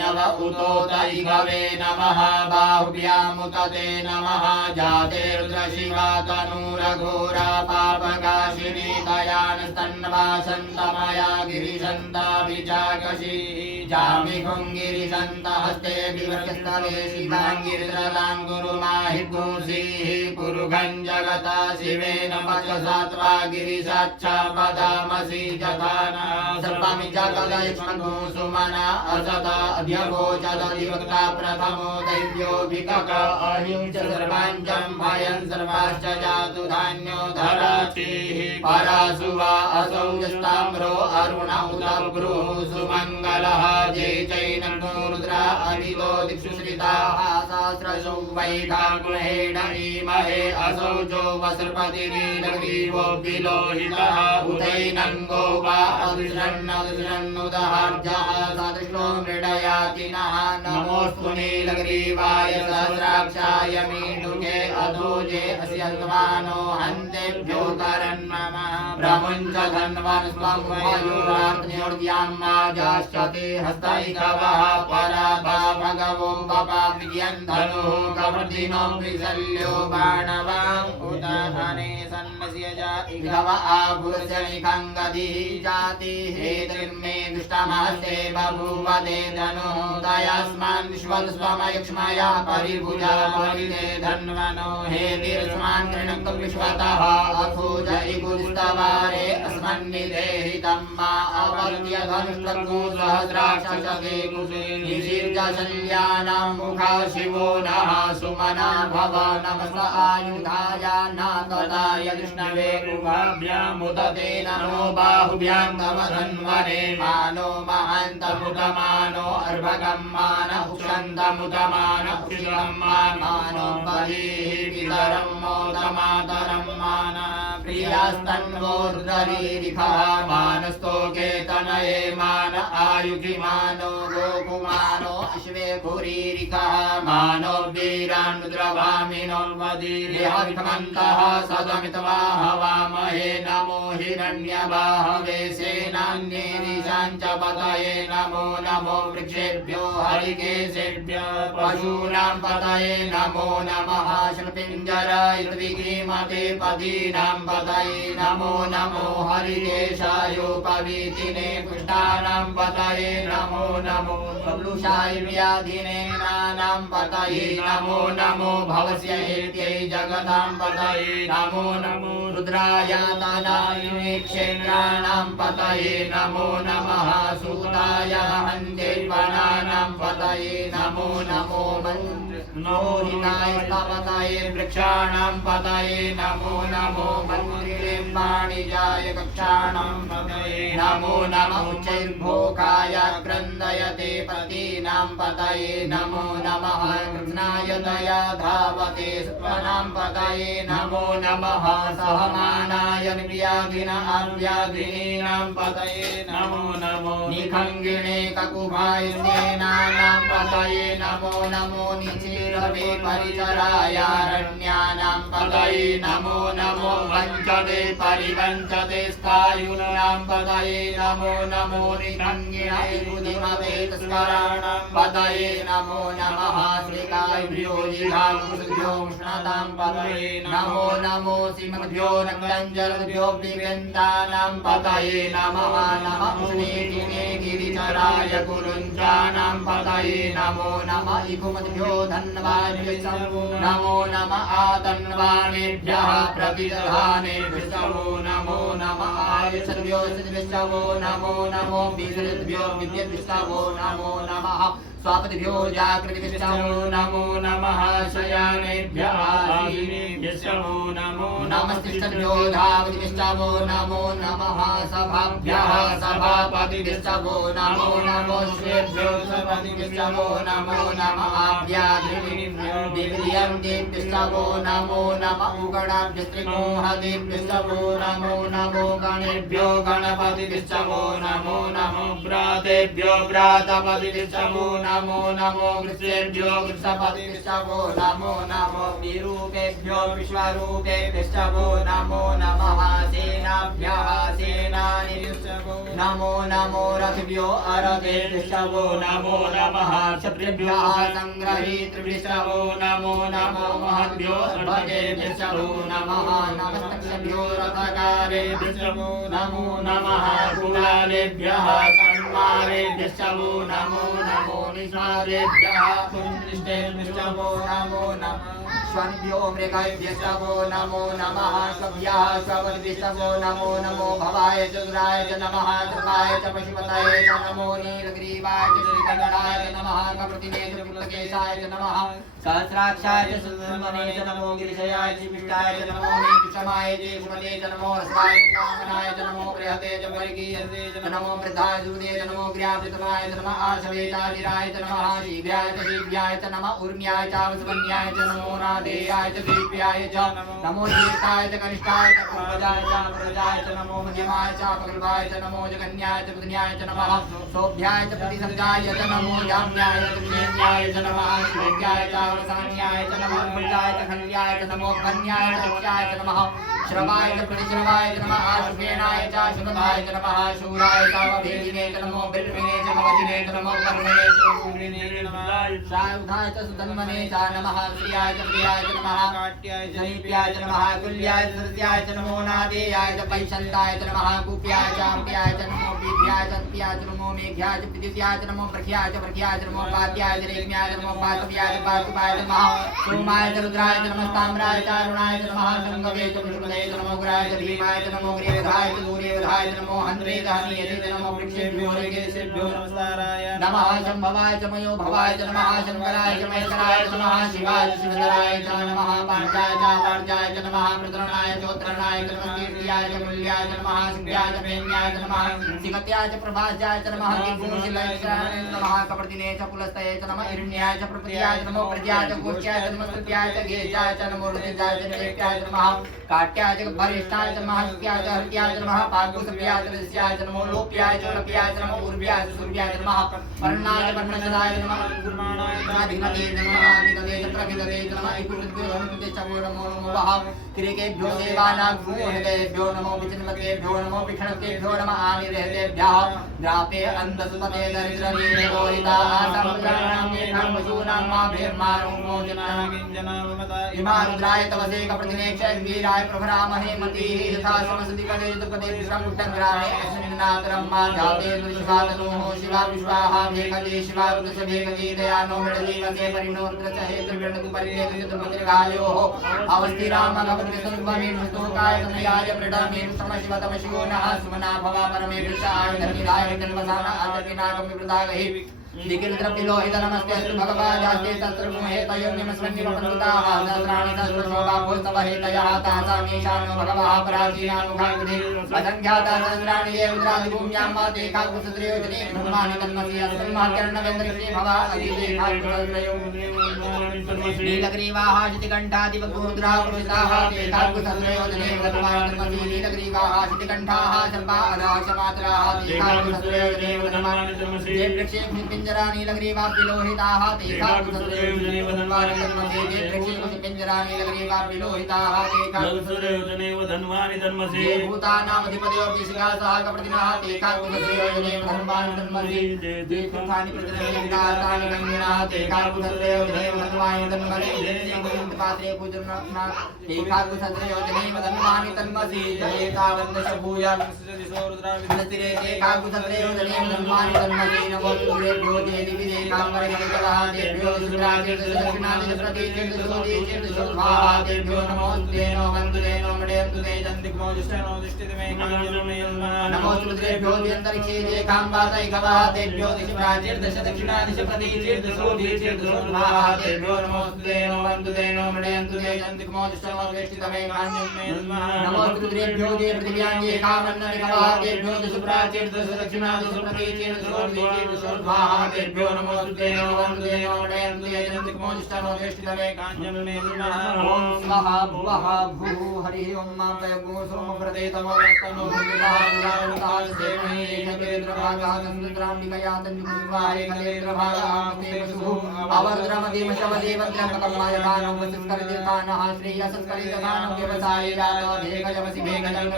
हिरण्यव उतोत इगवे नमः बाहुभ्यामुतते नमः जाते रुद्रशिवा तनूरघोरा पापकाशिनी दयानस्तन्वासन्तमया गिरिशन्ताभिचाकशी जामिखुङ्गिरिशन्तहस्ते विवृस्तवे शिवाङ्गिरिदलाङ्गुरुमाहिगुंसीः पुरुघं जगता शिवेन पचसात्वा गिरिशाच्छा पदामसि जथाना सर्वमि जगदयक्ष्मगो सुमना असता अध्यभोजदधिवक्ता प्रथमो दैव्योऽभिकक अहिं च सर्वाञ्चं भयं सर्वाश्च जातु धान्यो धराचिः परासु वा असौ यस्ताम्रो अरुण उत भ्रुः सुमङ्गलः जय चैनं रुद्रा अनिलो दिक्षु श्रिताः सहस्रशो वैखागुणेन ईमहे असौ जो वसृपतिरीलग्रीवो विलोहितः उदैनं गो वा अदृशन्नुदहार्जः सदृशो मृडयातिनः नमोऽस्तु नीलग्रीवाय सहस्राक्षाय मीढुके अधोजे अस्यन्वानो हन्तेभ्यो करन्मम ब्रह्मञ्च धन्वान् स्वं वायुरार्त्न्योर्व्यां माजाश्चते हस्तैकवः पराभा भगवो पपाव्यं धनुः कवर्धिनो विशल्यो बाणवाम् उदाहने सन्नस्य जा इघव आभुर्जनिकं गतिः जाति हेतुर्मे दुष्टमस्ते बभूवते धनुः दयास्मान् विश्वस्वमयक्ष्मया परिभुजा परिते धन्वनो हेतिर्स्मान् कृणक् विश्वतः अखोज इगुस्तवारे अस्मन्निदेहितं मा अवर्त्य धनुष्टको सहस्राक्षते कुशे निशीर्जशल्यानां मुखा शिवो नः सुमना भव नमस आयुधाय नाकदाय विष्णवे उभाभ्यामुदते नमो बाहुभ्यां तव धन्वने मानो महान्तमुदमानो अर्भकं मान उक्षन्तमुदमान उक्षितं मानो बलिः पितरं मोदमातरं मान प्रियास्तन्वोर्धरीरिखः मानस्तोके तनये मान आयुधि मानो गोकुमानो अश्वे कुरीरिखः मानो वीरान् रुद्रभामिनो वदीर्यहविखमन्तः सदमितवाह वामहे नमो हिरण्यबाहवे सेनान्येदिशां च पतये नमो नमो वृक्षेभ्यो हरिकेशेभ्यो पशूनां पतये नमो नमः शृपिञ्जराय विगीमते पदीनां पतये नमो नमो हरिकेशायोपवीतिने पुष्टानां पतये नमो नमो बब्लुषाय व्याधिने नानां पतये नमो नमो भवस्य हेत्यै जगतां पतये नमो नमो रुद्राय तदायुने क्षेत्राणां पतये नमो नमः सूताय हन्त्यैर्वनानां पतये नमो नमो मनोहिताय स्तपतये वृक्षाणां पतये नमो नमो मन्दिरे वाणिजाय कक्षाणां पतये नमो नमः उच्चैर्भोगाय क्रन्दयते पतीनां पतये नमो नमः कृष्णाय दया धावते सत्त्वानां पतये नमो नमः सहमानाय व्याधिन अव्याधिनीनां पतये नमो नमो निखङ्गिणे ककुभाय सेनानां पतये नमो नमो निचीरवे परिचरायारण्यानां पतये नमो नमो वञ्चते परिवञ्चते स्थायुनां पतये नमो नमो निखङ्गिणे बुद्धिमवेतस्कराणां पतये नमो नमः श्रीकायभ्यो जिघाभ्यो उष्णतां पतये नमो नमो सिंहभ्यो नक्तञ्जलभ्यो दिव्यन्तानां पतये नमः नमः उष्णेटिने गिरिचराय कुरुञ्जानां पतये नमो नमः इकुमद्भ्यो धन्वाभ्यो नमो नमः आतन्वानेभ्यः प्रतिदधानेभ्यो नमो नमः आयुषभ्यो सिद्धिभ्यो नमो नमो विद्युद्भ्यो विद्युद्भ्यो नमो नमः स्वापतिभ्यो जागृतिभ्यो नमो नमः शयानेभ्यः आजीनेभ्यो नमो नमस्तिष्ठभ्यो धावतिभ्यो नमो नमः सभाभ्यः सभापतिभ्यो नमो नमो श्रेभ्यो सभापतिभ्यो नमो नमः व्याधिभ्यो दिव्यन्तेभ्यो नमो नमः उगणाभ्यस्त्रिमोहदेभ्यो नमो नमो गणेभ्यो गणपतिभ्यो नमो नमो व्रातेभ्यो व्रातपतिभ्यो नमो नमो वृक्षेभ्यो वृक्षपतिभ्यो नमो नमो विरूपेभ्यो विश्वरूपेभ्यो नमो नमः सेनाभ्यः सेनानिभ्यो नमो नमो रथभ्यो अरथेभ्यो नमो नमः क्षत्रिभ्यः संग्रहीतृभ्यो नमो नमो महद्भ्यो भगेभ्यो नमः नमस्तभ्यो रथकारेभ्यो नमो नमः कुलालेभ्यः सन्मारेभ्यो नमो नमो निषादेभ्यः पुण्यनिष्ठेभ्यो नमो नमः स्वभ्यो मृगभ्यो नमो नमः स्वभ्यः स्ववर्धिभ्यो नमो नमो भवाय चतुराय च नमः कृपाय च पशुपतये च नमो नीलग्रीवाय च श्रीकण्ठाय च नमः कपृतिनेत्र पुलकेशाय च नमः सहस्राक्षाय च सुन्दरमने च नमो गिरिशयाय च विष्टाय च नमो नीतिशमाय च सुमते च नमो हस्ताय च कामनाय च नमो बृहते च वर्गीयते च नमो वृद्धाय दूते च नमो गृहावृतमाय च नमः आशवेताधिराय च नमः शीघ्राय च शीघ्राय च नमः ऊर्म्याय च वसवन्याय च नमो नादेयाय च दीप्याय च नमो ज्येष्ठाय च कनिष्ठाय च पूर्वजाय च प्रजाय च नमो मध्यमाय च प्रगल्भाय च नमो जगन्याय च बुधन्याय च नमः सौभ्याय च प्रतिसर्गाय च नमो जाम्याय च पुण्यन्याय च नमः श्रेयाय च अवसान्याय च नमः भुजाय च खल्याय च नमो कन्याय च लक्ष्याय च नमः श्रवाय च प्रतिश्रवाय च नमः शुभेनाय च शुभदाय च नमः शूराय च भेदिने च नमो बिल्विने च नवजिने च नमो कर्मणे च सूर्यने च नमः सायुधाय च सुतन्मने च नमः श्रियाय च प्रियाय च नमः काट्याय च नीप्याय च नमः कुल्याय च सत्याय च नमो नादेयाय च पैशन्ताय च नमः कुप्याय च अम्प्याय च नमो बीभ्याय च अत्प्याय च नमो मेघ्याय च प्रद्युत्याय च नमो प्रख्याय च प्रख्याय च नमो पात्याय च रेम्याय च नमो पातव्याय च पातुपाय च नमः सोमाय च रुद्राय च नमः ताम्राय च अरुणाय च नमः शङ्गवे च विष्णुपदये च नमो गुराय च भीमाय च नमो ग्रीवधाय च दूर्यवधाय च नमो हन्त्रे च हनीयते च नमो वृक्षेभ्यो ऋगेशेभ्यो नमस्काराय नमः शम्भवाय च मयो भवाय च नमः शङ्कराय च महेश्वराय च नमः शिवाय च शिवधराय च नमः पाञ्चाय च पार्जाय च नमः प्रतरणाय च उत्तरणाय च नमः कीर्त्याय च मूल्याय च नमः सिद्ध्याय च प्रेम्याय च नमः सिकत्याय च प्रभास्याय च नमः दिग्भूषिलाय च नमः कपर्दिने च पुलस्तये च नमः हिरण्याय च प्रपद्याय च नमो प्रज्याय च गोष्ठ्याय च नमः स्तुत्याय च घेजाय च नमो ऋतिजाय च निवेक्याय च नमः काट्याय च भरिष्ठाय च नमः स्तुत्याय च हत्याय च नमः पाकुसभ्याय च दस्याय च नमो लोप्याय च लप्याय च नमो ऊर्व्याय च सूर्याय च नमः वर्णाय च वर्णजदाय च नमः गुरुमाणाय च अधिगते च नमः अधिगते च प्रभिगते च नमः इकुरुद्भ्यो हनुमते च नमो नमो वः क्रिकेभ्यो देवानाभ्यो हृदयेभ्यो नमो विचिन्वतेभ्यो नमो विष्णुतेभ्यो नमः आनिर्हृतेभ्यः द्रापे अन्धसुमते दरिद्रवीरगोहिता आसम्प्राणामेघं वशूनां मा भेर्मारुं इमारुद्राय तवसे कप्रतिनेक्षवीराय प्रभरामहे मतिः यथा समसति कले चतुर्पदे विश्वमुट्टग्राणे अस्मिन्नातरं मा जाते दुष्वातनोः शिवा विश्वाः भेकते शिवा रुद्रस्य भेकते दयानो मृडजीवसे परिणोर्द्र च हेतुर्विण्णतु परिणेतु चतुर्पतिर्गायोः अवस्थिरामगवद्विसुर्वमेनुस्तोकाय तनयाय मृडामेनु समशिवतम शिवो नः सुमना भवा परमे वृषाय धर्मिराय जन्मसाना आदर्पिनाकं विवृतागहि निखिलद्रव्यलोहित नमस्तेऽस्तु भगवाजास्ते तत्सर्वमोहे तयोन्यमस्मन्निवपन्तुताः सहस्राणि सहस्रशोभाभूस्तवहेतयः तासामीशानो भगवः पराचीनानुघाकृते असङ्ख्याता सहस्राणि ये रुद्रादिभूम्यां मा तेकाकुसुत्रयोजने ब्रह्माणि तन्मसि अस्मिन्मात्यर्णवेन्द्रश्री भवा नीलग्रीवाः शितिकण्ठादिवगोद्रापुरुषाः तेकाकुसुत्रयोजने ब्रह्माणि तन्मसि नीलग्रीवाः शितिकण्ठाः सर्वा अदाशमात्राः तेकाकुसुत्रयोजने ब्रह्माणि तन्मसि वृक्षे पिंजरा नीलग्रीवा विलोहिताः तेकाकुसुत्रयोजने वधन्वानि तन्मसि वृक्षे पिंजरा नीलग्रीवा विलोहिताः तेकाकुसुत्रयोजने वधन्वानि तन्मसि भूतानामधिपतयो विशिखासः कप्रतिनः तेकाकुसुत्रयोजने वधन्वानि तन्मसि तीर्थानि प्रतिरक्षितानि गङ्गिनः तेकाकुसुत्रयोजने वधन्वानि तन्मसि पात्रे पूजनः तेकाकुसुत्रयोजने वधन्वानि तन्मसि जयेतावन्दशभूय रुद्राविधस्तिरे तेकाकुसुत्रयोजने वधन्वानि तन्मसि नमो सूर्येभ्यो देवीदेकाम्बरगणितवः देभ्यो सुराजिर्दशनादिप्रतीचिर्दशोदीचिर्दशो स्वाहा तेभ्यो नमोऽस्तुते नो वन्दुते नो मृडयन्तुते चन्द्रिको दुष्टनो दुष्टितमे नमो रुद्रेभ्यो द्यन्तरिक्षे देकाम्बातैकवः तेभ्यो दिशप्राचिर्दश दक्षिणादिशप्रतीचिर्दशोदीचिर्दशो स्वाहा तेभ्यो नमोऽस्तुते नो वन्दुते नो मृडयन्तुते चन्द्रिको दुष्टनो दुष्टितमे नमो रुद्रेभ्यो देपृथिव्यां देकामन्ननिकवः तेभ्यो दिशप्राचिर्दश दक्षिणादिशप्रतीचिर्दशोदीचिर्दशो स्वाहा तेभ्यो नमोऽस्तुते नो वन्दुते नो मृडयन्तुते चन्द्रिको दुष्टनो दुष्टितमे काञ्चनमे नमः ॐ स्वाहा भुवः भूः हरिः ॐ मां प्रयगो सोमव्रते तमो वस्तनो भूमितः कलेन्द्रभागः संस्कृत्राम्बिकया तञ्जुकुर्वाहे कलेन्द्रभागः मुक्तेवसुः अवरुद्रमदेमशवदेवद्रमकम्मायकानो वसुस्करितीर्थानः श्रेयसस्करितधानो व्यवसाये जातो भेगजमसि भेगजम्